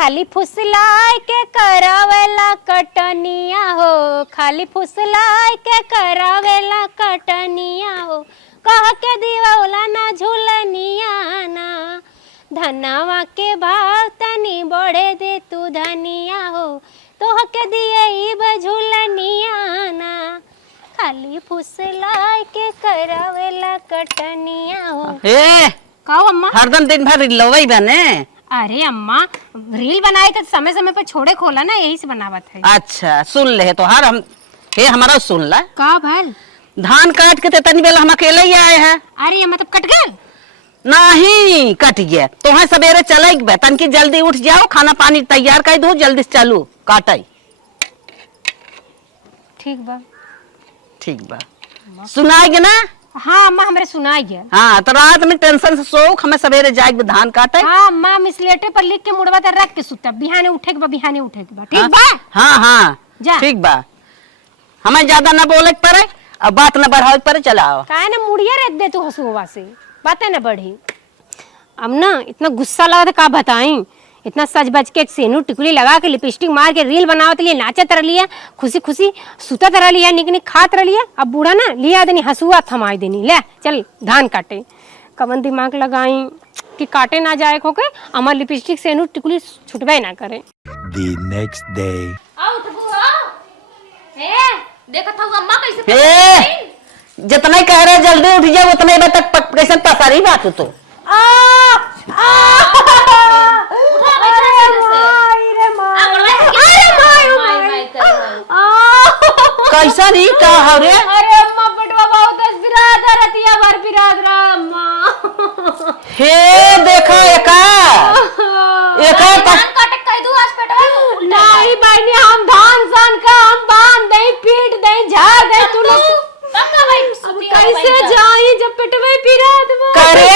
खाली फुसलाए के करावेला कटनिया हो, खाली फुसलाए के करावेला कटनिया हो, कह के दीवाला ना झूलनिया ना, धनवा के भाव तनी बढ़े दे तू धनिया हो, तोह के दिए इब झूलनिया ना, खाली फुसलाए के करावेला कटनिया हो। का अम्मा हरदम दिन भर लवई बने? अरे अम्मा रील बनाए तो समय समय पर छोड़े खोला ना, यही से बनावत है। अच्छा सुन ले तो हर हम हे हमारा सुन ला का भल धान काट के तनी बेला हम अकेले ही आए हैं। अरे मतलब कट गए? नहीं कट गया तो है सवेरे चले गए तन की जल्दी उठ जाओ, खाना पानी तैयार कर दो, जल्दी से चालू काटाई। ठीक बा सुनाएगी ना? हाँ अम्मा हमरे सुनाई गया। हाँ तो रात में टेंशन से सो, हमें सवेरे जाए धान काटे। हाँ अम्मा मिसलेटे पर लिख के मुड़वा तर रख के सुता, बिहाने उठे के बा, बिहाने उठे के बा। ठीक बा? हाँ हाँ ठीक बा, हमें ज्यादा ना बोले के पड़े और बात ना बढ़ावे के पड़े। चलाओ काहे ना मुड़िया रख दे तू हंसुआ से, बातें ना बढ़ी। अब ना इतना गुस्सा लगा था का बताई, इतना सज बज के सेनू टिकुली लगा के लिपस्टिक मार के रील बनावत लिया, नाचे तरह लिया, खुशी खुशी सुता तरह लिया, निक निक खा तरह लिया। अब बूढ़ा ना लिया देनी हंसुआ थमाई देनी, ले चल धान काटे। कवन दिमाग लगाई कि काटे ना जाए खोके, हमार लिपस्टिक सेनू टिकुली छुटबे ना करे। The next day. देखा था अम्मा कैसे जितना कह रहे जल्दी उठ जाओ उतने तक कैसे पसारी बात हो तो कैसा नहीं कहा रे? अरे अम्मा पेटवा बहुत बिराद रतिया भर बिराद रहा अम्मा। हे देखो एका धान काटे कह दूं आज पेटवा नहीं बहनी, हम धान सान का हम बांध दे, पीट दे, झाड़ दे, तू लोग अब कैसे जाई जब पेटवा बिराद करे।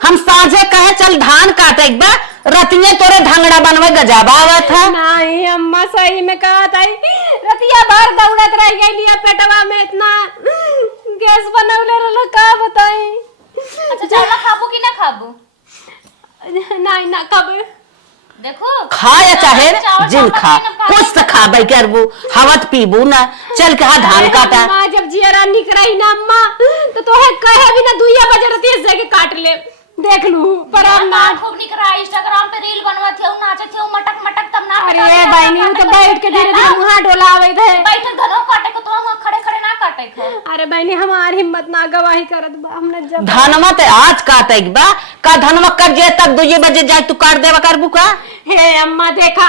हम साझे कहे चल धान काटे एक बार, रतिया तोरे ढंगड़ा बनवे गजाबा हुआ था। नहीं अम्मा सही में कहा था, रतिया भर दौड़त रह गई पेटवा में, इतना गैस बनवले रहलो का बताई। अच्छा चावल खाबू कि ना खाबू? नहीं ना खाबे। देखो खाया चाहे जिन खा कुछ तो खा भाई करबू, हवत पीबू ना, चल के धान काटा। अम्मा जब जियरा निकरई ना अम्मा तो तोहे कहे भी ना 2 बजे रतिया से के काट ले, देख लू पर अब ना खूब निकरा इंस्टाग्राम पे रील बनवा थे, नाचे थे मटक मटक तब ना। अरे बहनी तो बैठ के धीरे धीरे मुंह डोलावे थे, बैठे धनो काटे को तो हम खड़े खड़े ना काटे को। अरे बहनी हमारी हिम्मत ना गवाही करत बा, हमने जब धनमा ते आज काटे बा का धनमा कर जे तक 2 बजे जाए तू काट देवा करबू का? हे अम्मा देखा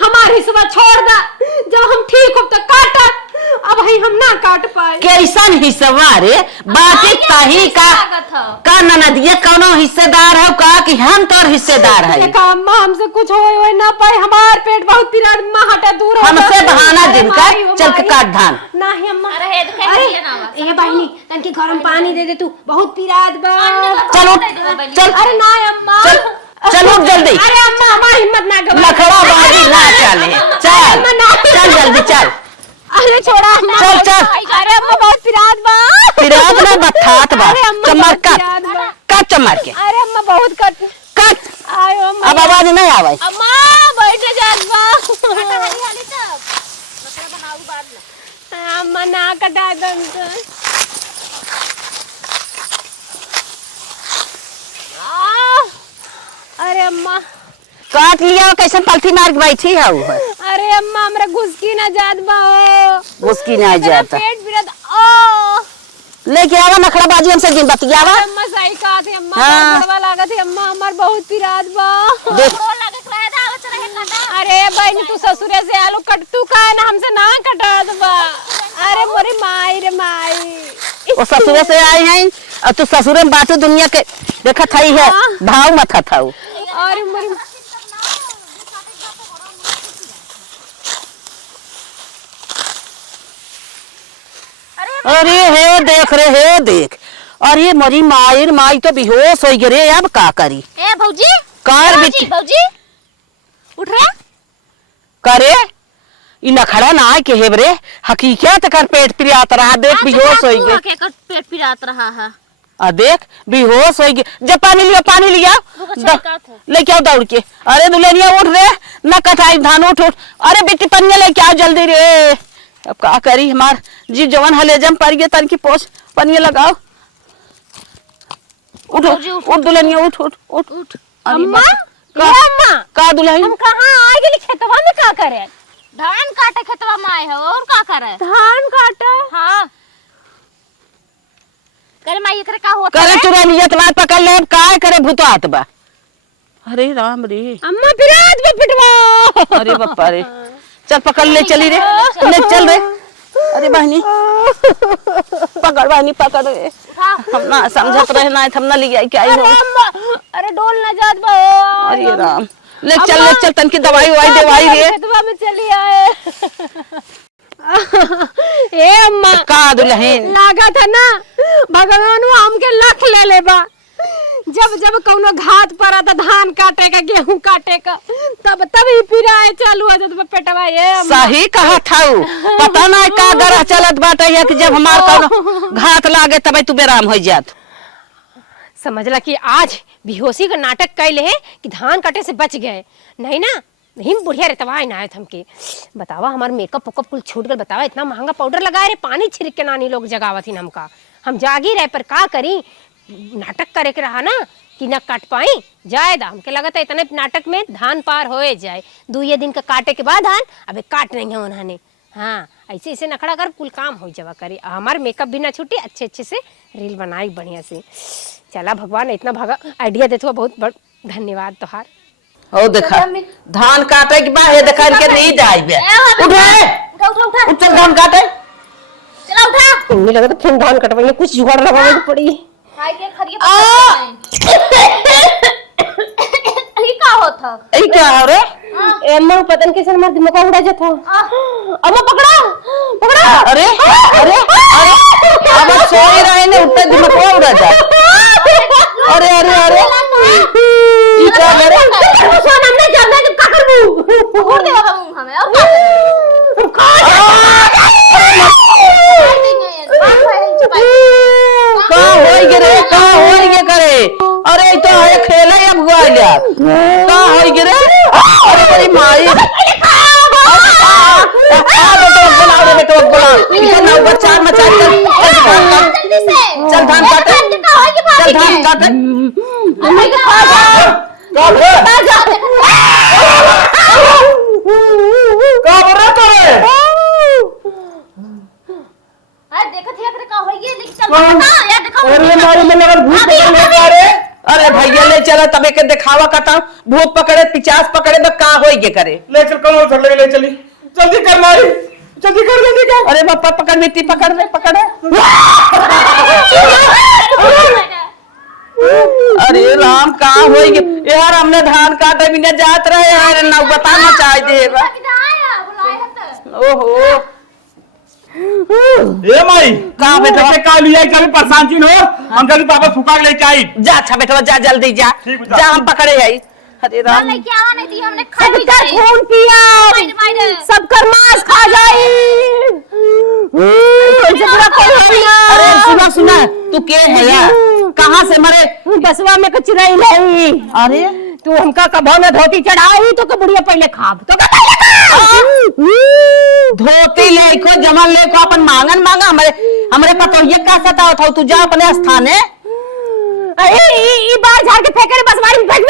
हमारी सुबह छोड़ दा, जब हम ठीक हो तो काटा, अब भाई हम ना काट पाए। कैसन हिस्सा रे बातें कही का ननदिया कौनो हिस्सेदार है का कि हम तोर हिस्सेदार है? देखा अम्मा हमसे कुछ होए ना पाए, हमार पेट बहुत पीड़ा, अम्मा हटा दूर हो, हमसे बहाना दिन कर चल के काट धान। नहीं अम्मा अरे ए बहनी तनके गरम पानी दे दे तू, बहुत पीरात बा। चलो चल, अरे ना अम्मा चलो जल्दी। अरे अम्मा हमारी हिम्मत ना गवा, लखड़ा बाजी ना चले, चल जल्दी चल। अरे छोड़ा अम्मा, चल चल। अरे अम्मा बहुत पिरात बा, पिरात ना बथात बा, चमर का चमर के। अरे अम्मा बहुत कट आयो अम्मा, अब आवाज नहीं आवे। अम्मा बैठे जात बा, हाली तब मतलब बनाऊ बाद में अम्मा ना कटा दम तो। अरे अम्मा काट लिया कैसे पलथी मार के बैठी है वो? अरे अम्मा हमरा घुसकी ना जात बा हो, उसकी ना जाता पेट बिरत ओ लेके आवा नखड़ा बाजी हमसे जिन बतियावा। अम्मा सही कहा थी अम्मा, हाँ। बड़वा लागत है अम्मा, हमार बहुत पिरात बा। देख लगे कराया था आवच रहे काटा। अरे बहन तू ससुरे से आलू कट तू का ना हमसे ना कटात बा। अरे मोरी माई रे माई, वो ससुरे से आई हैं और तू ससुरे में बाटू दुनिया के देखा थई है भाव मत था। अरे मोरी अरे हे देख रे हे देख, अरे मरी माई तो बेहोश हो गई रे, अब का करी? ए भौजी कार भौजी उठ रे करे इ नखड़ा ना के हेबरे हकीकत कर पेट पिरात रहा, देख बेहोश हो गई। के पेट पिरात रहा है देख बेहोश हो गई। जब पानी लिया लेके आओ दौड़ के। अरे दुल्हनिया उठ रे, न कटाई धान उठ उठ। अरे बेटी पनिया लेके आओ जल्दी रे। अब का करी हमार जी जवन हलेजम पर गए तन की पोछ पनिया लगाओ। उठ उठ दुल्हनिया उठ उठ उठ उठ। अम्मा का दुल्हन हम कहाँ आ गए खेतवा में का करे? धान काटे खेतवा में आए हो और का करे? धान काटा। हाँ करे माई एकरे का होता करे है? चुरानियत ला पकड़ ले काय करे भूतवात बा। अरे राम रे अम्मा फिरात में पिटवा। अरे बप्पा रे चल पकड़ ले चली रे ले चल रे। अरे बहनी पकड़ बहनी पकड़ रे। हम ना समझत रहे ना हम ना लिया क्या हो। अरे डोल ना जात बा। अरे राम ले चल तन की दवाई देवाई रे। खेतवा में चली आए। ए अम्मा का दुल्हन लागा था ना भगवान हमके लख ले लेबा। जब जब कौनो घाट पर आता धान काटे का गेहूं काटे का तब ही पिराए चालू हो जात पेटवा। ये अम्मा सही कहा था पता ना का गरह चलत बाटे है कि जब हमार कौनो घात लागे तब तू बेराम हो जात। समझला कि आज बेहोशी का नाटक कैले है कि धान काटे से बच गए। नहीं ना नहीं बुढ़िया रे तवा ना हमके बतावा हमार मेकअप वेकअप कुल छूट गल। बतावा इतना महंगा पाउडर लगाए रे पानी छिड़क के नानी लोग जगावत ही हमका। हम जागी रहे पर का करी नाटक करे के रहा ना कि ना काट पाई जायदा। हमके लगा था इतने नाटक में धान पार होए जाए। 2 दिन का काटे के बाद धान अबे काट नहीं है उन्होंने। हाँ ऐसे ऐसे नखड़ा कर कुल काम हो जावा करे। हमार मेकअप भी ना छूटी अच्छे अच्छे से रील बनाई बढ़िया से। चला भगवान इतना भागा आइडिया देते बहुत बड़ धन्यवाद तोहार। ओ देखा धान काटे के बाद है देखा इनके नहीं जाइबे। उठ रे उठा उठ चल धान काटे। चला उठा। मुझे लगा था फिर धान कटवाइए कुछ जुगाड़ लगाने की पड़ी। खाई के खरिया ये का होता? ई क्या हो रे? एम्मा पतन के सर मार दिमाग उड़ा जाता। अब पकड़ा अरे अरे अरे अब सोई रहे ने उठते दिमाग उड़ा जा। अरे अरे अरे ई क्या करे? सोना हमने जाना तुम का करबू? छोड़ दे बाबा मुंह हमें और का का होई रे का होई के करे? अरे तो है खेला अब गोलिया का होई गे रे? अरे तेरी माई बुलाओ रे बेटो बुलाओ इधर ना बच्चा मचा चल धान काटे चल धान काटे। अरे भैया ले चला तबे के दिखावा करता भूत पकड़े पिचास पकड़े तो का होई के करे। ले चल कौन उधर ले चली जल्दी कर मारी जल्दी कर। अरे बापा पकड़ मिट्टी पकड़ रे पकड़। अरे राम का होई के यार हमने धान काटे बिना जात रहे यार ना बताना चाहिए। ओहो ए माई का बेटा का लिया कभी परेशान चीन हो हम कभी पापा फुका के लेके आई। जा अच्छा बेटा जा जल्दी जा जा हम पकड़े आई। अरे राम हमने खा भी सबका खून पिया सबकर मांस खा जाई। अरे सुना सुना तू के है यार कहाँ से मरे? बसवा में कचराई लाई। अरे तू हमका कभा में धोती चढ़ाई तो बुढ़िया पहले खाब तो धोती लेको जमन लेको अपन मांगन मांगा हमरे पतो ये का सताओ था तू जा अपने स्थाने। ई बार झाड़ के फेंके रे बसवाड़ी में फेंक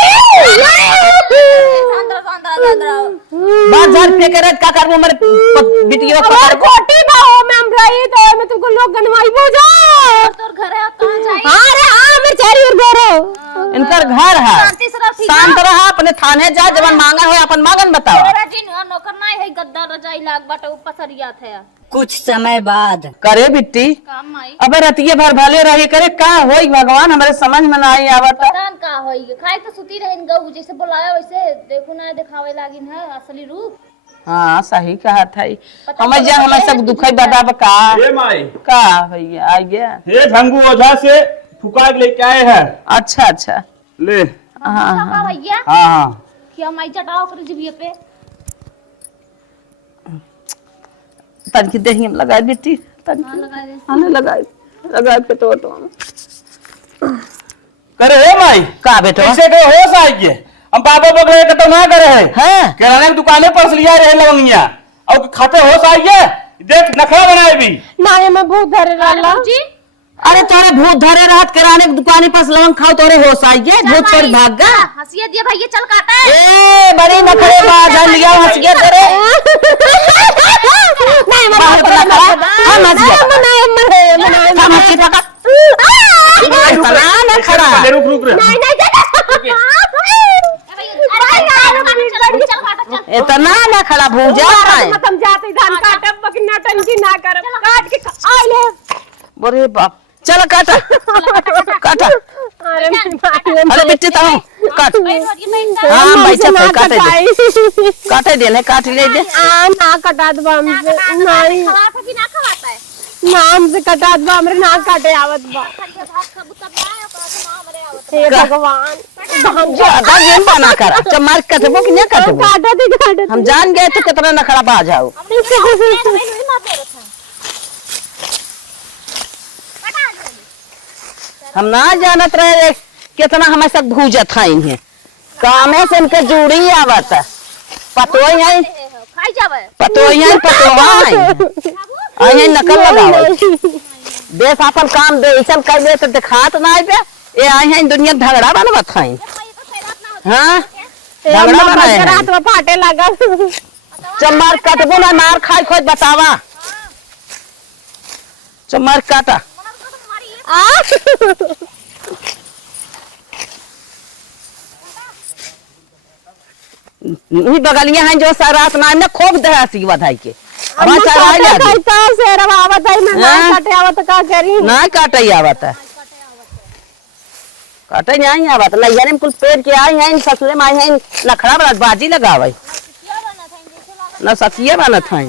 बात झाड़ फेंके रे का करबो हमरे बिटिया और कोटी बाहो में हम रही तो मैं तुमको लोग गनवाई बो जा। तोर घर है कहां जाई? हां रे हां मैं चारी और गोरो इनकर घर है शांत रहा अपने थाने जा जवन मांगा है अपन मांगन बताओ। तेरा जी नौकर नहीं है गद्दा रजाई लाग बाटे ऊपर सरिया थे। कुछ समय बाद करे बिट्टी काम आई अबे रतिये भर भले रही करे का होई भगवान हमारे समझ में ना आई आवत। पतान का होई खाए तो सुती रहन गऊ जैसे बुलाया वैसे देखो ना दिखावे लागिन है असली रूप। हाँ सही कहा था हमें जा हमें सब दुखई बता का ए माई का भैया आ गया ये झंगू ओझा से फुका के लेके आए हैं। अच्छा अच्छा ले हाँ भैया हाँ क्या माई चटाओ कर जीविए पे तन की दही हम लगाए बेटी तन लगा दे आने लगाए पे तो करे हे माई का बेटा कैसे के होश आई के हम बाबा बगले कतो ना करे है हैं किराने की दुकाने पर लिया रहे लवंगिया और खाते होश आई है देख नखरा बनाए भी नाये में भूत धरे रहला जी अरे तोरे भूत धरे रात किराने की दुकान पर लवंग खाओ तोरे होश आई है भूत छोड़ भाग गया हंसिया दिया भाई ये चल काटा है ए बड़ी नखरे बाज हम लिया हंस गया तेरे नहीं बाहर तो नखरा हम हंस गया हम हंसी पका ना खड़ा रुक रुक रे इतना ना खड़ा भूजा है हम जाते धान काटब बकि नटंकी ना करब काट के आइले बोरे बाप चल काटा काटा अरे अरे बेटे तो काट हाँ भाई चल काटे दे काटे दे ले काट ले दे ना कटा दो हमसे नहीं ना खवाता है नाम से कटा दो हमरे ना काटे आवत बा हे भगवान हम ज्यादा गेम बना करा चमार कटबो कि नहीं कटबो काटा दे हम जान गए तो कितना नखरा बाज आओ हम ना जानत रहे कितना हमें सब भूजत है इन्हें कामे से इनके जुड़ी आवत पतो है खाई जावे पतो है आई नकल लगाओ देश अपन काम दे ऐसा कर दे तो दिखात ना है ये आई है दुनिया झगड़ा बनवत है हाँ झगड़ा बनाए हैं। रात में फाटे लगा चमार कटबो ना मार खाई खोज बतावा चमार काटा ये बगलिया हैं जो रात ना ने खूब दहसी बधाई के हमारा चढ़ाई लगी से आवत है मैं ना हाँ? काटे आवत का करी ना काटे आवत है काटे नहीं आवत नैया ने कुल पेड़ के आई हैं ससुरे में आई हैं नखड़ा बाजी लगावे ना ससिया बनत हैं